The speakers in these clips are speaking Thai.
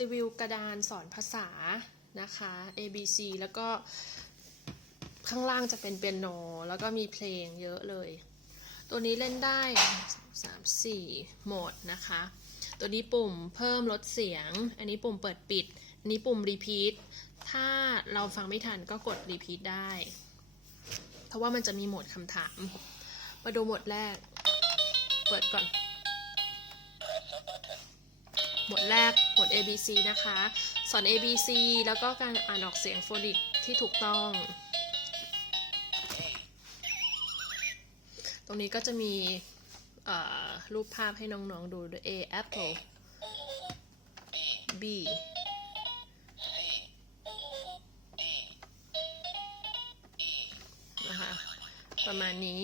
รีวิวกระดานสอนภาษานะคะ A B C แล้วก็ข้างล่างจะเป็นเปียโน แล้วก็มีเพลงเยอะเลย ตัวนี้เล่นได้ 3 4 โหมดนะคะ ตัวนี้ปุ่มเพิ่มลดเสียง อันนี้ปุ่มเปิดปิด อันนี้ปุ่มรีพีทถ้าเราฟังไม่ทันก็กดรีพีทได้ เพราะว่ามันจะมีโหมดคำถาม มาดูโหมดแรก เปิดก่อน หมดแรกหมด A B C นะคะ สอน A B C แล้วก็การอ่านออกเสียงโฟนิกที่ถูกต้อง ตรงนี้ก็จะมีรูปภาพให้น้องๆดู A apple B C, D, E, นะคะประมาณนี้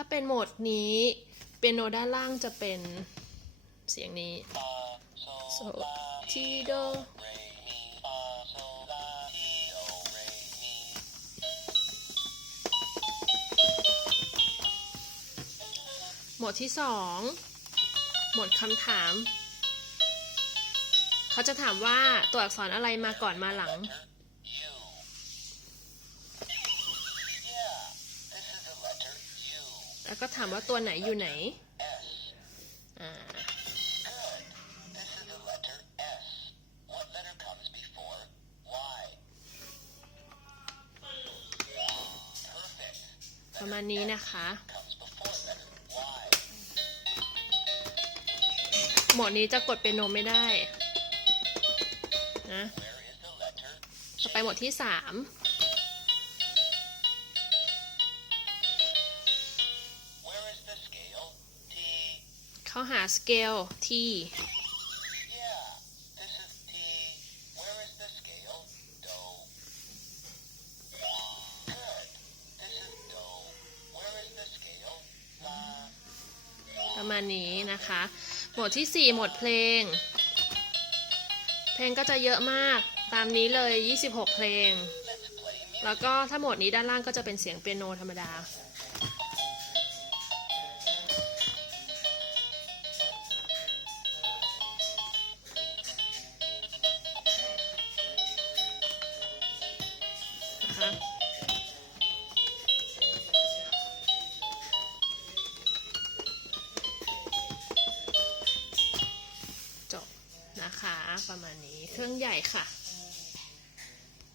ถ้าเป็นโหมดนี้เปียโนด้านล่างจะเป็นเสียงนี้ Fa, sol, so la, T do re, mi. Fa, sol, la, ti, o, re, mi. โหมดที่สองโหมดคำถาม เขาจะถามว่าตัวอักษรอะไรมาก่อนมาหลัง แล้วก็ถามว่าตัวไหนอยู่ไหนประมาณนี้นะคะ หมวดนี้จะกดเป็นโนไม่ได้ นะ จะไปหมวดที่สาม เขาหาสเกล T Yeah, this is T. Where is the scale? Do. Good. This is Do. Where is the scale? La. ประมาณนี้นะคะโหมดที่4โหมดเพลง เพลงก็จะเยอะมากตามนี้เลย 26 เพลง แล้วก็ถ้าโหมดนี้ด้านล่างก็จะเป็นเสียงเปียโนธรรมดา นะคะ จบนะคะประมาณนี้เครื่องใหญ่ค่ะ